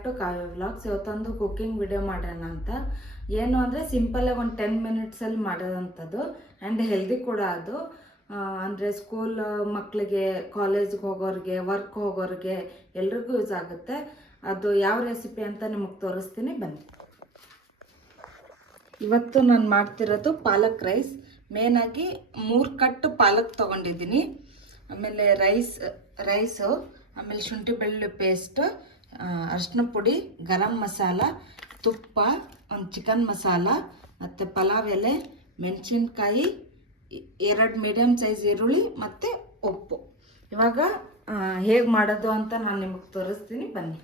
Back to Kavya vlogs. ಇವತ್ತೊಂದು cooking video ಮಾಡೋಣ ಅಂತ. ಏನು ಅಂದರೆ ಸಿಂಪಲಾಗಿ ಒಂದು 10 ಮಿನಿಟ್ಸಲ್ಲಿ ಮಾಡೋದಂಥದ್ದು ಆ್ಯಂಡ್ ಹೆಲ್ದಿ ಕೂಡ ಅದು. ಅಂದರೆ ಸ್ಕೂಲ್ ಮಕ್ಕಳಿಗೆ, ಕಾಲೇಜ್ಗೆ ಹೋಗೋರಿಗೆ, ವರ್ಕ್ ಹೋಗೋರಿಗೆ ಎಲ್ರಿಗೂ ಯೂಸ್ ಆಗುತ್ತೆ. ಅದು ಯಾವ ರೆಸಿಪಿ ಅಂತ ನಿಮಗೆ ತೋರಿಸ್ತೀನಿ, ಬನ್ನಿ. ಇವತ್ತು ನಾನು ಮಾಡ್ತಿರೋದು ಪಾಲಕ್ ರೈಸ್. ಮೇನಾಗಿ 3 ಕಟ್ಟು ಪಾಲಕ್ ತೊಗೊಂಡಿದ್ದೀನಿ. ಆಮೇಲೆ ರೈಸು, ಆಮೇಲೆ ಶುಂಠಿ ಬೆಳ್ಳುಳ್ಳಿ ಪೇಸ್ಟ್, ಅರಿಶಿನ ಪುಡಿ, ಗರಂ ಮಸಾಲ, ತುಪ್ಪ, ಒಂದು ಚಿಕನ್ ಮಸಾಲ, ಮತ್ತು ಪಲಾವ್ ಎಲೆ, ಮೆಣಸಿನ್ಕಾಯಿ, 2 ಮೀಡಿಯಮ್ ಸೈಜ್ ಈರುಳ್ಳಿ ಮತ್ತು ಉಪ್ಪು. ಇವಾಗ ಹೇಗೆ ಮಾಡೋದು ಅಂತ ನಾನು ನಿಮಗೆ ತೋರಿಸ್ತೀನಿ, ಬನ್ನಿ.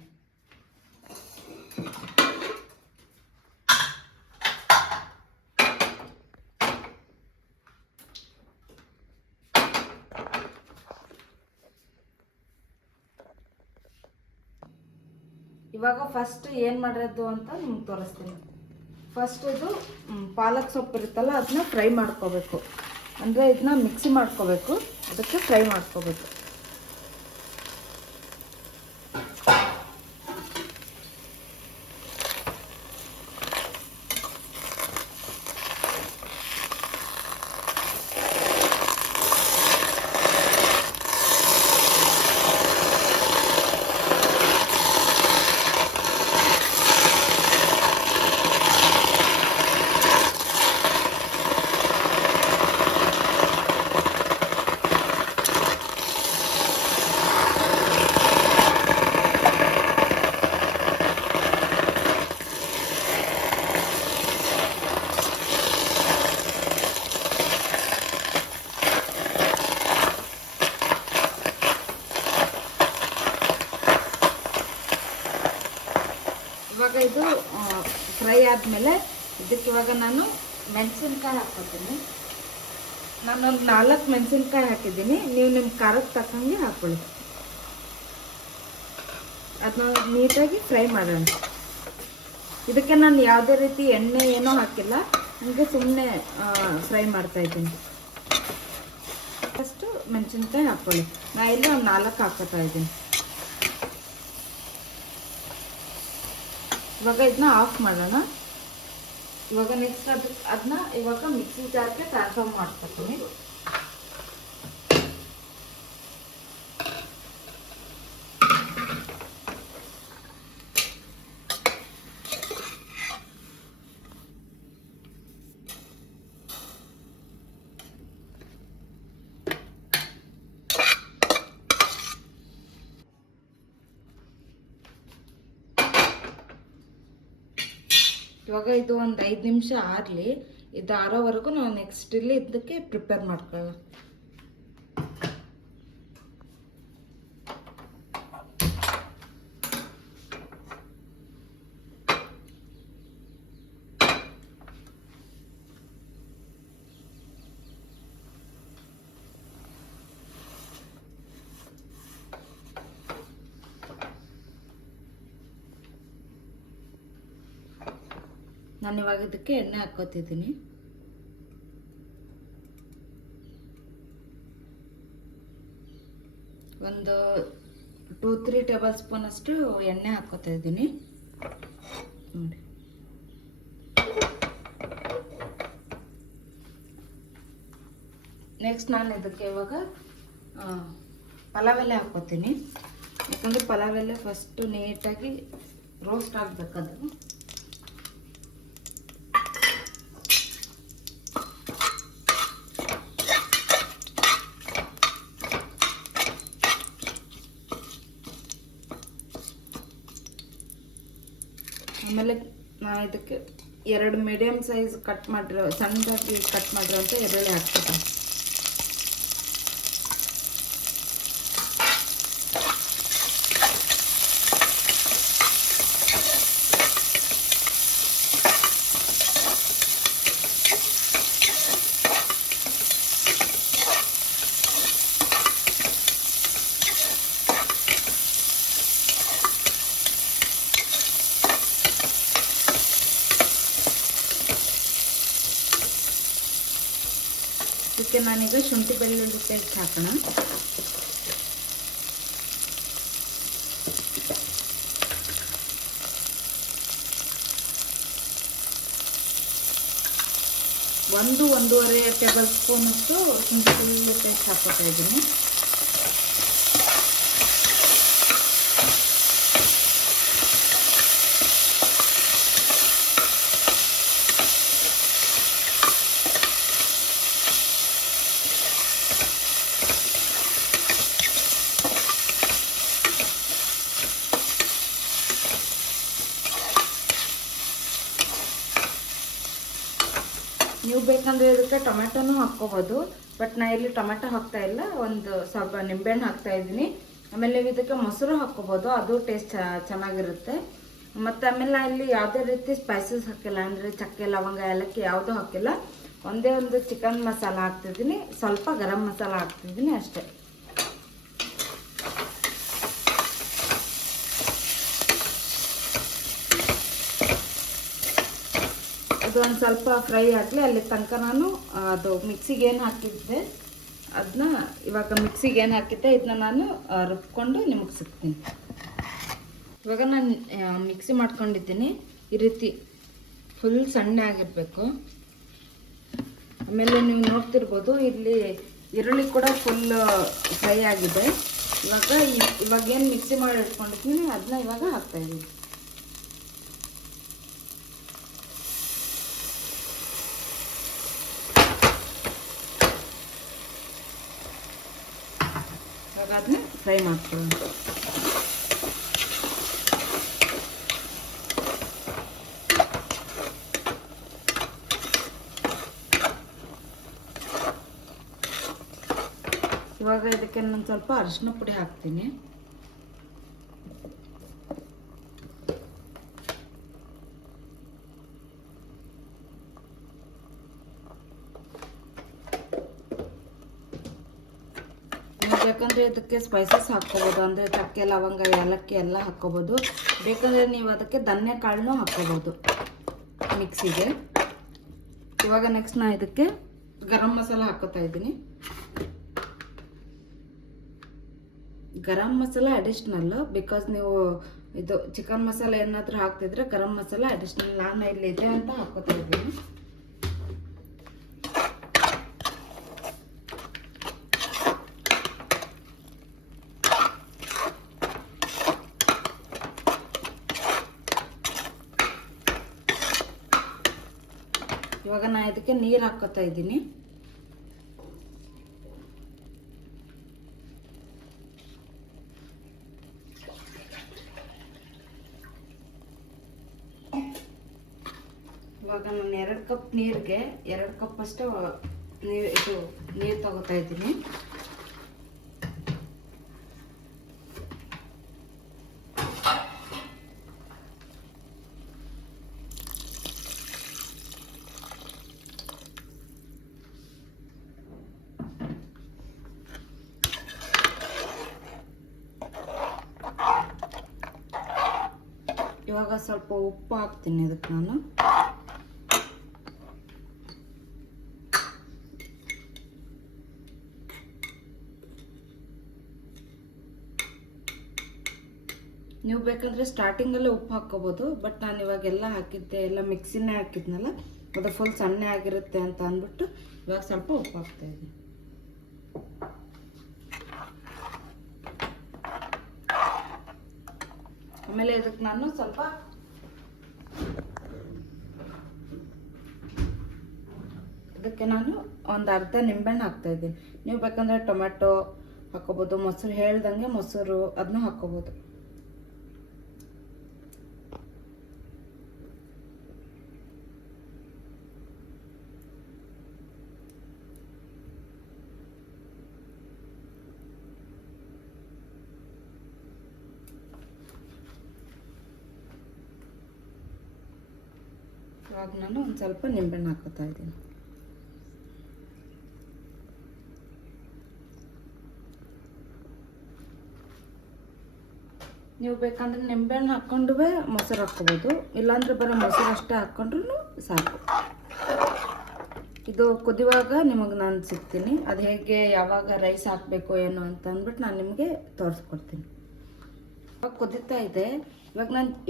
ಇವಾಗ ಫಸ್ಟ್ ಏನು ಮಾಡೋದು ಅಂತ ನಿಮ್ಗೆ ತೋರಿಸ್ತೀನಿ. ಫಸ್ಟ್ ಇದು ಪಾಲಕ್ ಸೊಪ್ಪು ಇರುತ್ತಲ್ಲ, ಅದನ್ನ ಫ್ರೈ ಮಾಡ್ಕೋಬೇಕು. ಅಂದರೆ ಇದನ್ನ ಮಿಕ್ಸಿ ಮಾಡ್ಕೋಬೇಕು, ಅದಕ್ಕೆ ಫ್ರೈ ಮಾಡ್ಕೋಬೇಕು. ಇವಾಗ ಇದು ಫ್ರೈ ಆದಮೇಲೆ ಇದಕ್ಕೆ ಇವಾಗ ನಾನು ಮೆಣಸಿನ್ಕಾಯಿ ಹಾಕ್ಕೊತೀನಿ. ನಾನೊಂದು 4 ಮೆಣಸಿನ್ಕಾಯಿ ಹಾಕಿದ್ದೀನಿ. ನೀವು ನಿಮ್ಮ ಖಾರಕ್ಕೆ ತಕ್ಕಂಗೆ ಹಾಕ್ಕೊಳ್ಳಿ. ಅದನ್ನ ನೀಟಾಗಿ ಫ್ರೈ ಮಾಡೋಣ. ಇದಕ್ಕೆ ನಾನು ಯಾವುದೇ ರೀತಿ ಎಣ್ಣೆ ಏನೂ ಹಾಕಿಲ್ಲ, ಹೀಗೆ ಸುಮ್ಮನೆ ಫ್ರೈ ಮಾಡ್ತಾಯಿದ್ದೀನಿ. ಫಸ್ಟು ಮೆಣಸಿನ್ಕಾಯಿ ಹಾಕ್ಕೊಳ್ಳಿ. ನಾನು ಇಲ್ಲಿ ಒಂದು 4 ಹಾಕ್ಕೊತಾ ಇದ್ದೀನಿ. ಇವಾಗ ಇದನ್ನ ಆಫ್ ಮಾಡೋಣ. ಇವಾಗ ನೆಕ್ಸ್ಟ್ ಅದನ್ನ ಇವಾಗ ಮಿಕ್ಸಿ ಜಾರ್ಗೆ ಟ್ರಾನ್ಸ್ಫರ್ ಮಾಡ್ಕೊತೀನಿ. ಇವಾಗ ಇದು ಒಂದು 5 ನಿಮಿಷ ಆರಲಿ. ಇದು ಆರೋವರೆಗೂ ನಾವು ನೆಕ್ಸ್ಟ್ ಇಲ್ಲಿ ಇದಕ್ಕೆ ಪ್ರಿಪೇರ್ ಮಾಡ್ಕೊಳ್ಳೋಣ. ನಾನು ಇವಾಗ ಇದಕ್ಕೆ ಎಣ್ಣೆ ಹಾಕ್ಕೋತಿದ್ದೀನಿ. ಒಂದು 2-3 ಟೇಬಲ್ ಸ್ಪೂನ್ ಅಷ್ಟು ಎಣ್ಣೆ ಹಾಕ್ಕೋತಾ ಇದ್ದೀನಿ ನೋಡಿ. ನೆಕ್ಸ್ಟ್ ನಾನು ಇದಕ್ಕೆ ಇವಾಗ ಪಲಾವ್ ಎಲೆ ಹಾಕ್ಕೋತೀನಿ. ಯಾಕಂದರೆ ಪಲಾವ್ ಎಲೆ ಫಸ್ಟು ನೀಟಾಗಿ ರೋಸ್ಟ್ ಆಗಬೇಕದು. ಆಮೇಲೆ ನಾನು ಇದಕ್ಕೆ 2 ಮೀಡಿಯಮ್ ಸೈಜ್ ಕಟ್ ಮಾಡಿರೋ, ಸಣ್ಣದಾಗಿ ಕಟ್ ಮಾಡಿರೋಂಥ ಈರುಳ್ಳಿ ಹಾಕ್ತೀನಿ. ಇದಕ್ಕೆ ನಾನೀಗ ಶುಂಠಿ ಬೆಳ್ಳುಳ್ಳಿ ಪೇಸ್ಟ್ ಹಾಕೋಣ. ಒಂದೂವರೆ ಟೇಬಲ್ ಸ್ಪೂನಷ್ಟು ಶುಂಠಿ ಬೆಳ್ಳುಳ್ಳಿ ಪೇಸ್ಟ್ ಹಾಕ್ಕೊತಾ ಇದ್ದೀನಿ. ನೀವು ಬೇಕಂದರೆ ಇದಕ್ಕೆ ಟೊಮೆಟೊನೂ ಹಾಕ್ಕೋಬೋದು, ಬಟ್ ನಾ ಇಲ್ಲಿ ಟೊಮೆಟೊ ಹಾಕ್ತಾ ಇಲ್ಲ, ಒಂದು ಸ್ವಲ್ಪ ನಿಂಬೆಹಣ್ಣು ಹಾಕ್ತಾ ಇದ್ದೀನಿ. ಆಮೇಲೆ ನೀವು ಇದಕ್ಕೆ ಮೊಸರು ಹಾಕ್ಕೋಬೋದು, ಅದು ಟೇಸ್ಟ್ ಚೆನ್ನಾಗಿರುತ್ತೆ. ಮತ್ತು ಆಮೇಲೆ ಇಲ್ಲಿ ಯಾವುದೇ ರೀತಿ ಸ್ಪೈಸಸ್ ಹಾಕಿಲ್ಲ, ಅಂದರೆ ಚಕ್ಕೆ ಲವಂಗ ಏಲಕ್ಕಿ ಯಾವುದೂ ಹಾಕಿಲ್ಲ. ಒಂದೇ ಒಂದು ಚಿಕನ್ ಮಸಾಲ ಹಾಕ್ತಿದ್ದೀನಿ, ಸ್ವಲ್ಪ ಗರಂ ಮಸಾಲ ಹಾಕ್ತಿದ್ದೀನಿ ಅಷ್ಟೇ. ಅದು ಒಂದು ಸ್ವಲ್ಪ ಫ್ರೈ ಆಗಲಿ, ಅಲ್ಲಿ ತನಕ ನಾನು ಅದು ಮಿಕ್ಸಿಗೆ ಏನು ಹಾಕಿದ್ದೆ ಅದನ್ನ ಇವಾಗ ಇದನ್ನ ನಾನು ರುಬ್ಕೊಂಡು ನಿಮಗೆ ಸಿಗ್ತೀನಿ. ಇವಾಗ ನಾನು ಮಿಕ್ಸಿ ಮಾಡ್ಕೊಂಡಿದ್ದೀನಿ, ಈ ರೀತಿ ಫುಲ್ ಸಣ್ಣ ಆಗಿರಬೇಕು. ಆಮೇಲೆ ನೀವು ನೋಡ್ತಿರ್ಬೋದು ಇಲ್ಲಿ ಈರುಳ್ಳಿ ಕೂಡ ಫುಲ್ ಫ್ರೈ ಆಗಿದೆ. ಇವಾಗ ಏನು ಮಿಕ್ಸಿ ಮಾಡಿ ಇಟ್ಕೊಂಡಿದ್ದೀನಿ ಅದನ್ನ ಇವಾಗ ಹಾಕ್ತಾಯಿದ್ದೀನಿ. ಅದನ್ನ ಫ್ರೈ ಮಾಡ್ಕೊಳ್ಳೋಣ. ಇವಾಗ ಇದಕ್ಕೆ ನಾನು ಸ್ವಲ್ಪ ಅರಿಶಿನ ಪುಡಿ ಹಾಕ್ತೀನಿ. ಬೇಕಂದರೆ ಇದಕ್ಕೆ ಸ್ಪೈಸಸ್ ಹಾಕ್ಕೋಬೋದು, ಅಂದರೆ ಚಕ್ಕೆ ಲವಂಗ ಏಲಕ್ಕಿ ಎಲ್ಲ ಹಾಕ್ಕೋಬೋದು. ಬೇಕಂದರೆ ನೀವು ಅದಕ್ಕೆ ಧನ್ಯ ಕಾಳನ್ನೂ ಹಾಕ್ಕೋಬೋದು ಮಿಕ್ಸಿಗೆ. ಇವಾಗ ನೆಕ್ಸ್ಟ್ ನಾನು ಇದಕ್ಕೆ ಗರಂ ಮಸಾಲ ಹಾಕ್ಕೋತಾ ಇದ್ದೀನಿ. ಗರಂ ಮಸಾಲ ಅಡಿಷ್ನಲ್, ಬಿಕಾಸ್ ನೀವು ಇದು ಚಿಕನ್ ಮಸಾಲ ಏನಾದರೂ ಹಾಕ್ತಿದ್ರೆ ಗರಂ ಮಸಾಲ ಅಡಿಷ್ನಲ್. ನಾನು ಇಲ್ಲಿ ಇದೆ ಅಂತ ಹಾಕ್ಕೋತಾ ಇದ್ದೀನಿ. ಇವಾಗ ನಾನು ಇದಕ್ಕೆ ನೀರು ಹಾಕ್ಕೋತಾ ಇದ್ದೀನಿ. ಇವಾಗ ನಾನು 2 ಕಪ್ ನೀರಿಗೆ 2 ಕಪ್ ಅಷ್ಟು ನೀರು ತಗೋತಾ ಇದ್ದೀನಿ. ಇವಾಗ ಸ್ವಲ್ಪ ಉಪ್ಪು ಹಾಕ್ತೀನಿ ಇದಕ್ಕೆ ನಾನು. ನೀವು ಬೇಕಂದರೆ ಸ್ಟಾರ್ಟಿಂಗಲ್ಲೇ ಉಪ್ಪು ಹಾಕ್ಕೋಬೋದು, ಬಟ್ ನಾನು ಇವಾಗೆಲ್ಲ ಹಾಕಿದ್ದೆ, ಎಲ್ಲ ಮಿಕ್ಸಿನೇ ಹಾಕಿದ್ನಲ್ಲ, ಅದು ಫುಲ್ ಸಣ್ಣ ಆಗಿರುತ್ತೆ ಅಂತ ಅಂದ್ಬಿಟ್ಟು ಇವಾಗ ಸ್ವಲ್ಪ ಉಪ್ಪು ಹಾಕ್ತಾಯಿದ್ದೀನಿ. ಆಮೇಲೆ ಇದಕ್ಕೆ ನಾನು ಸ್ವಲ್ಪ ಒಂದು ಅರ್ಧ ನಿಂಬೆಹಣ್ಣು ಹಾಕ್ತಾಯಿದ್ದೀನಿ. ನೀವು ಬೇಕಂದರೆ ಟೊಮೆಟೊ ಹಾಕ್ಕೋಬೋದು, ಮೊಸರು ಹೇಳ್ದಂಗೆ ಮೊಸರು ಅದನ್ನ ಹಾಕ್ಕೋಬೋದು. ಇವಾಗ ನಾನು ಒಂದು ಸ್ವಲ್ಪ ನಿಂಬೆಹಣ್ಣು ಹಾಕೋತಾ ಇದ್ದೀನಿ. ನೀವು ಬೇಕಂದ್ರೆ ನಿಂಬೆಹಣ್ಣು ಹಾಕ್ಕೊಂಡು ಮೊಸರು ಹಾಕ್ಕೋಬೋದು, ಇಲ್ಲಾಂದರೆ ಬರೋ ಮೊಸರು ಅಷ್ಟೇ ಹಾಕ್ಕೊಂಡ್ರೂ ಸಾಕು. ಇದು ಕುದಿಯುವಾಗ ನಿಮಗೆ ನಾನು ಸಿಗ್ತೀನಿ, ಅದು ಹೇಗೆ ಯಾವಾಗ ರೈಸ್ ಹಾಕಬೇಕು ಏನು ಅಂತ ಅಂದ್ಬಿಟ್ಟು ನಾನು ನಿಮಗೆ ತೋರಿಸ್ಕೊಡ್ತೀನಿ. ಇವಾಗ ಕುದೀತಾ ಇದೆ.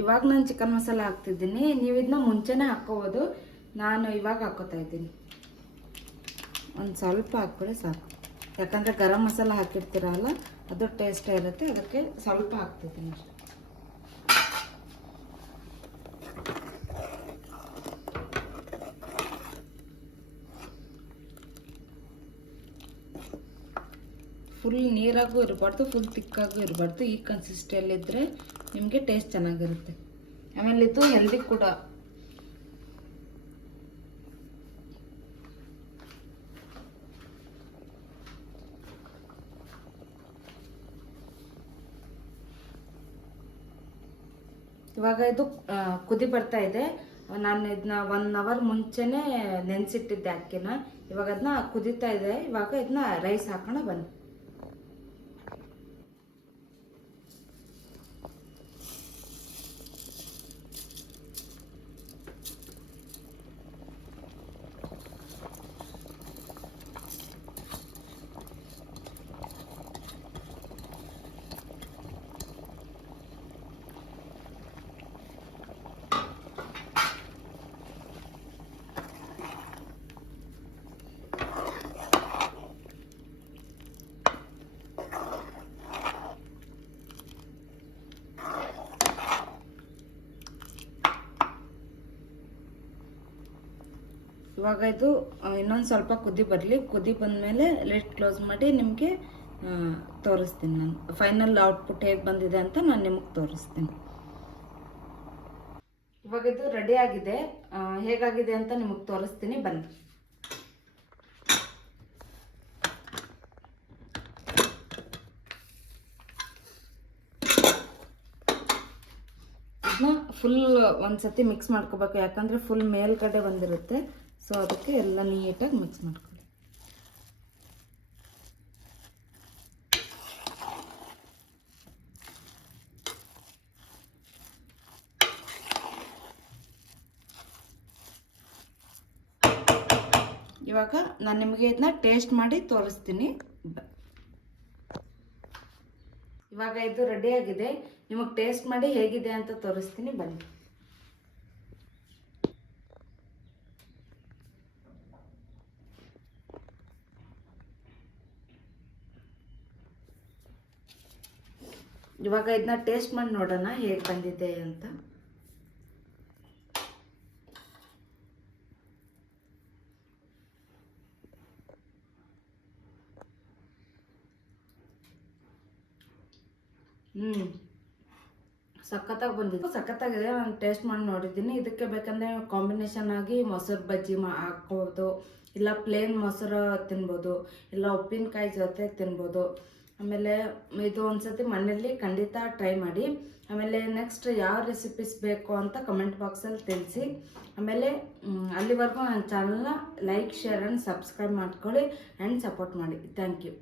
ಇವಾಗ ನಾನು ಚಿಕನ್ ಮಸಾಲ ಹಾಕ್ತಿದ್ದೀನಿ. ನೀವು ಇದನ್ನ ಮುಂಚೆನೇ ಹಾಕ್ಕೋಬೋದು, ನಾನು ಇವಾಗ ಹಾಕ್ಕೋತಾ ಇದ್ದೀನಿ. ಒಂದು ಸ್ವಲ್ಪ ಹಾಕ್ಬಿಡಿ ಸಾಕು, ಯಾಕಂದರೆ ಗರಂ ಮಸಾಲ ಹಾಕಿರ್ತೀರಲ್ಲ ಅದು ಟೇಸ್ಟೇ ಇರುತ್ತೆ, ಅದಕ್ಕೆ ಸ್ವಲ್ಪ ಹಾಕ್ತಿದ್ದೀನಿ ಅಷ್ಟೇ. ಫುಲ್ ನೀರಾಗೂ ಇರಬಾರ್ದು, ಫುಲ್ ತಿಕ್ಕಾಗೂ ಇರಬಾರ್ದು. ಈ ಕನ್ಸಿಸ್ಟೆನ್ಸಿಯಲ್ಲಿದ್ದರೆ ನಿಮಗೆ ಟೇಸ್ಟ್ ಚೆನ್ನಾಗಿರುತ್ತೆ. ಆಮೇಲೆ ಇದು ಹೆಲ್ದಿ ಕೂಡ. ಇವಾಗ ಇದು ಕುದಿ ಬರ್ತಾ ಇದೆ. ನಾನು ಇದನ್ನ 1 ಅವರ್ ಮುಂಚೆನೇ ನೆನೆಸಿಟ್ಟಿದ್ದೆ ಅಕ್ಕಿನ. ಇವಾಗ ಅದನ್ನ ಕುದೀತಾ ಇದೆ. ಇವಾಗ ಇದನ್ನ ರೈಸ್ ಹಾಕೋಣ ಬನ್ನಿ. ಇವಾಗ ಇದು ಇನ್ನೊಂದು ಸ್ವಲ್ಪ ಕುದಿ ಬರಲಿ. ಕುದಿ ಬಂದಮೇಲೆ ಲಿಡ್ ಕ್ಲೋಸ್ ಮಾಡಿ ನಿಮಗೆ ತೋರಿಸ್ತೀನಿ. ನಾನು ಫೈನಲ್ ಔಟ್ಪುಟ್ ಹೇಗೆ ಬಂದಿದೆ ಅಂತ ನಾನು ನಿಮಗೆ ತೋರಿಸ್ತೀನಿ. ಇವಾಗ ಇದು ರೆಡಿ ಆಗಿದೆ. ಹೇಗಾಗಿದೆ ಅಂತ ನಿಮಗೆ ತೋರಿಸ್ತೀನಿ ಬನ್ನಿ. ಇದನ್ನ ಫುಲ್ ಒಂದ್ಸತಿ ಮಿಕ್ಸ್ ಮಾಡ್ಕೋಬೇಕು, ಯಾಕಂದರೆ ಫುಲ್ ಮೇಲ್ಗಡೆ ಬಂದಿರುತ್ತೆ. ಸೊ ಅದಕ್ಕೆ ಎಲ್ಲ ನೀಟಾಗಿ ಮಿಕ್ಸ್ ಮಾಡ್ಕೊಳ್ಳಿ. ಇವಾಗ ನಾನು ನಿಮಗೆ ಇದನ್ನ ಟೇಸ್ಟ್ ಮಾಡಿ ತೋರಿಸ್ತೀನಿ. ಇವಾಗ ಇದು ರೆಡಿ ಆಗಿದೆ. ನಿಮಗೆ ಟೇಸ್ಟ್ ಮಾಡಿ ಹೇಗಿದೆ ಅಂತ ತೋರಿಸ್ತೀನಿ ಬನ್ನಿ. ಇವಾಗ ಇದನ್ನ ಟೇಸ್ಟ್ ಮಾಡಿ ನೋಡೋಣ ಹೇಗೆ ಬಂದಿದೆ ಅಂತ. ಸಖತ್ತಾಗಿ ಬಂದಿದ್ದು, ಸಖತ್ತಾಗಿದೆ. ನಾನು ಟೇಸ್ಟ್ ಮಾಡಿ ನೋಡಿದ್ದೀನಿ. ಇದಕ್ಕೆ ಬೇಕಂದರೆ ಕಾಂಬಿನೇಷನ್ ಆಗಿ ಮೊಸರು ಬಜ್ಜಿ ಹಾಕ್ಬೋದು, ಇಲ್ಲ ಪ್ಲೇನ್ ಮೊಸರು ತಿನ್ಬೋದು, ಇಲ್ಲ ಉಪ್ಪಿನಕಾಯಿ ಜೊತೆ ತಿನ್ಬೋದು. ಆಮೇಲೆ ಇದು ಒಂದ್ಸತಿ ಮನೆಯಲ್ಲಿ ಖಂಡಿತ ಟ್ರೈ ಮಾಡಿ. ಆಮೇಲೆ ನೆಕ್ಸ್ಟ್ ಯಾವ ರೆಸಿಪೀಸ್ ಬೇಕು ಅಂತ ಕಮೆಂಟ್ ಬಾಕ್ಸಲ್ಲಿ ತಿಳಿಸಿ. ಆಮೇಲೆ ಅಲ್ಲಿವರೆಗೂ ನನ್ನ ಚಾನಲ್ನ ಲೈಕ್, ಶೇರ್ ಆ್ಯಂಡ್ ಸಬ್ಸ್ಕ್ರೈಬ್ ಮಾಡ್ಕೊಳ್ಳಿ ಆ್ಯಂಡ್ ಸಪೋರ್ಟ್ ಮಾಡಿ. Thank you.